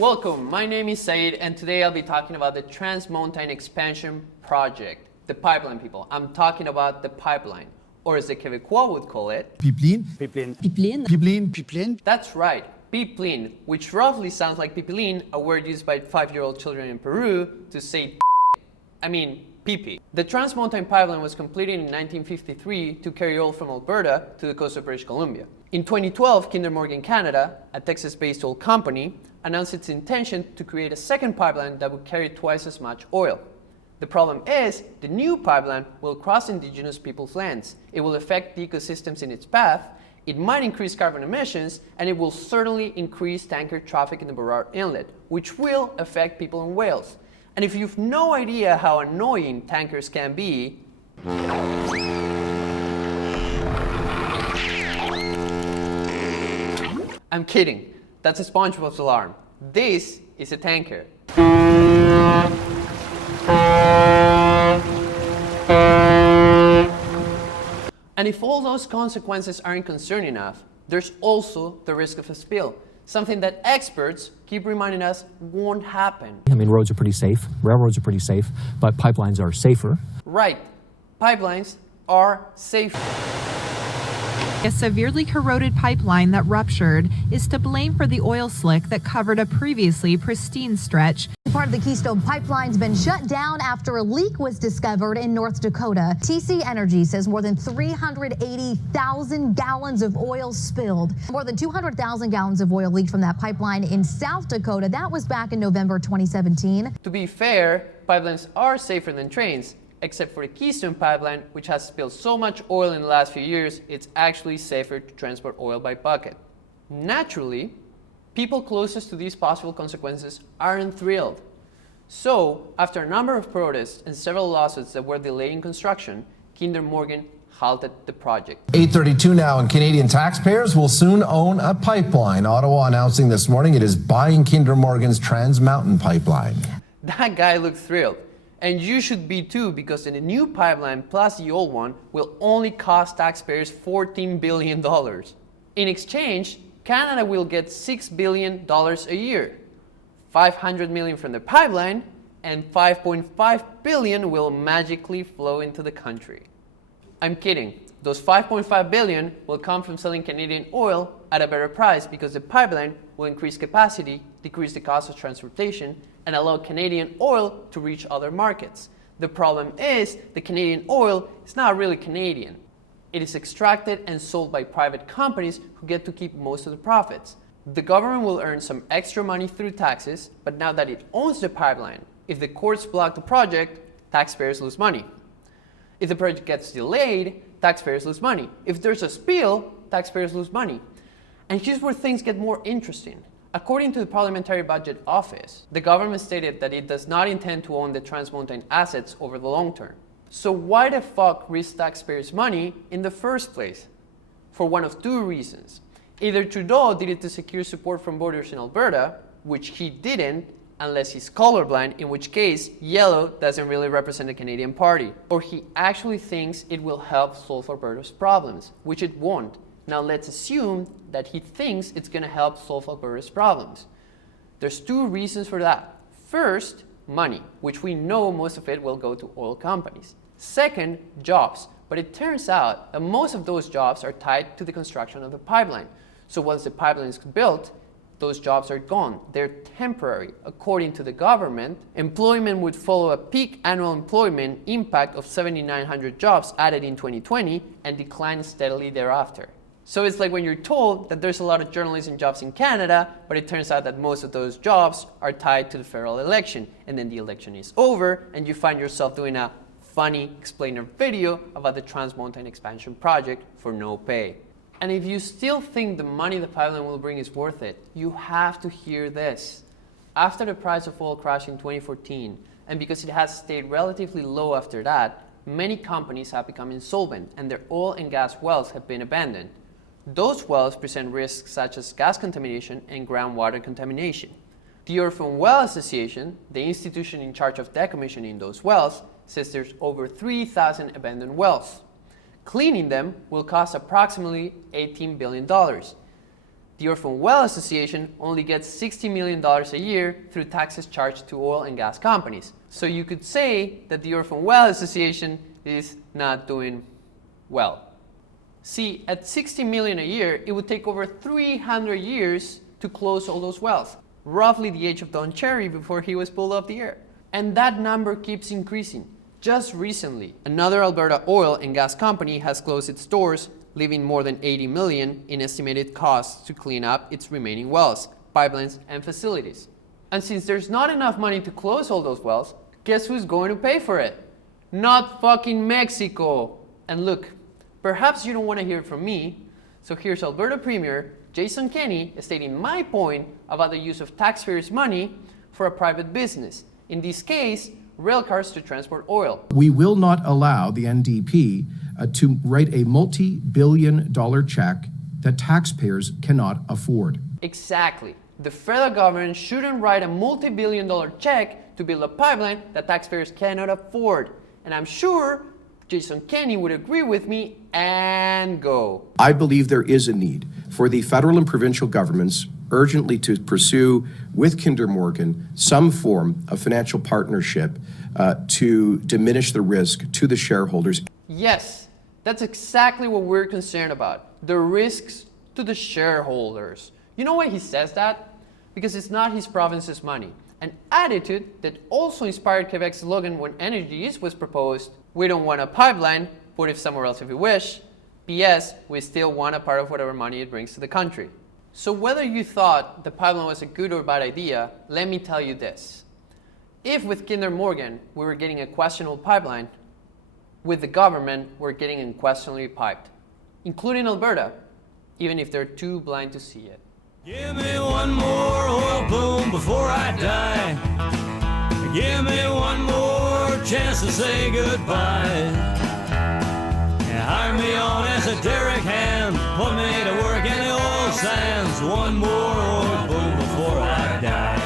Welcome, my name is Said, and today I'll be talking about the Trans-Mountain Expansion Project. The pipeline, people. I'm talking about the pipeline, or as the Québécois would call it, Pipeline. Pipeline. Pipeline. Pipeline. Pipeline. That's right, pipeline, which roughly sounds like pipeline, a word used by 5-year-old children in Peru to say pee-pee. The Trans-Mountain Pipeline was completed in 1953 to carry oil from Alberta to the coast of British Columbia. In 2012, Kinder Morgan Canada, a Texas-based oil company, announced its intention to create a second pipeline that would carry twice as much oil. The problem is, the new pipeline will cross indigenous people's lands. It will affect the ecosystems in its path, it might increase carbon emissions, and it will certainly increase tanker traffic in the Burrard Inlet, which will affect people in Wales. And if you've no idea how annoying tankers can be, I'm kidding. That's a SpongeBob's alarm. This is a tanker. And if all those consequences aren't concerning enough, there's also the risk of a spill, something that experts keep reminding us won't happen. I mean, roads are pretty safe, railroads are pretty safe, but pipelines are safer. Right, pipelines are safer. A severely corroded pipeline that ruptured is to blame for the oil slick that covered a previously pristine stretch. Part of the Keystone Pipeline's been shut down after a leak was discovered in North Dakota. TC Energy says more than 380,000 gallons of oil spilled. More than 200,000 gallons of oil leaked from that pipeline in South Dakota. That was back in November 2017. To be fair, pipelines are safer than trains, except for the Keystone Pipeline, which has spilled so much oil in the last few years, it's actually safer to transport oil by bucket. Naturally, people closest to these possible consequences aren't thrilled. So, after a number of protests and several lawsuits that were delaying construction, Kinder Morgan halted the project. 8:32 now, and Canadian taxpayers will soon own a pipeline. Ottawa announcing this morning it is buying Kinder Morgan's Trans Mountain Pipeline. That guy looked thrilled. And you should be too, because the new pipeline plus the old one will only cost taxpayers $14 billion. In exchange, Canada will get $6 billion a year. $500 million from the pipeline, and $5.5 billion will magically flow into the country. I'm kidding. Those $5.5 billion will come from selling Canadian oil at a better price because the pipeline will increase capacity, decrease the cost of transportation, and allow Canadian oil to reach other markets. The problem is the Canadian oil is not really Canadian. It is extracted and sold by private companies who get to keep most of the profits. The government will earn some extra money through taxes, but now that it owns the pipeline, if the courts block the project, taxpayers lose money. If the project gets delayed, taxpayers lose money. If there's a spill, taxpayers lose money. And here's where things get more interesting. According to the Parliamentary Budget Office, the government stated that it does not intend to own the Trans-Mountain assets over the long term. So why the fuck risk taxpayers' money in the first place? For one of two reasons. Either Trudeau did it to secure support from voters in Alberta, which he didn't, unless he's colorblind, in which case yellow doesn't really represent the Canadian Party. Or he actually thinks it will help solve Alberta's problems, which it won't. Now let's assume that he thinks it's going to help solve Alberta's problems. There's two reasons for that. First, money, which we know most of it will go to oil companies. Second, jobs. But it turns out that most of those jobs are tied to the construction of the pipeline. So once the pipeline is built, those jobs are gone. They're temporary. According to the government, employment would follow a peak annual employment impact of 7,900 jobs added in 2020 and decline steadily thereafter. So it's like when you're told that there's a lot of journalism jobs in Canada, but it turns out that most of those jobs are tied to the federal election, and then the election is over, and you find yourself doing a funny explainer video about the Trans-Mountain Expansion Project for no pay. And if you still think the money the pipeline will bring is worth it, you have to hear this. After the price of oil crashed in 2014, and because it has stayed relatively low after that, many companies have become insolvent, and their oil and gas wells have been abandoned. Those wells present risks such as gas contamination and groundwater contamination. The Orphan Well Association, the institution in charge of decommissioning those wells, says there's over 3,000 abandoned wells. Cleaning them will cost approximately $18 billion. The Orphan Well Association only gets $60 million a year through taxes charged to oil and gas companies. So you could say that the Orphan Well Association is not doing well. See, at $60 million a year, it would take over 300 years to close all those wells, roughly the age of Don Cherry before he was pulled off the air. And that number keeps increasing. Just recently, another Alberta oil and gas company has closed its doors, leaving more than $80 million in estimated costs to clean up its remaining wells, pipelines, and facilities. And since there's not enough money to close all those wells, guess who's going to pay for it? Not fucking Mexico! And look, perhaps you don't want to hear it from me, so here's Alberta Premier Jason Kenney stating my point about the use of taxpayers' money for a private business, in this case, rail cars to transport oil. We will not allow the NDP to write a multi-billion-dollar check that taxpayers cannot afford. Exactly. The federal government shouldn't write a multi-billion-dollar check to build a pipeline that taxpayers cannot afford. And I'm sure Jason Kenney would agree with me and go. I believe there is a need for the federal and provincial governments urgently to pursue with Kinder Morgan some form of financial partnership to diminish the risk to the shareholders. Yes, that's exactly what we're concerned about. The risks to the shareholders. You know why he says that? Because it's not his province's money. An attitude that also inspired Quebec's slogan when Energy East was proposed: we don't want a pipeline, put it somewhere else if you wish. P.S. we still want a part of whatever money it brings to the country. So whether you thought the pipeline was a good or bad idea, let me tell you this. If with Kinder Morgan we were getting a questionable pipeline, with the government we're getting unquestionably piped, including Alberta, even if they're too blind to see it. Give me one more oil boom before I die. Give me one more chance to say goodbye. Hire me on as a derrick hand, put me to work in the oil sands. One more oil boom before I die.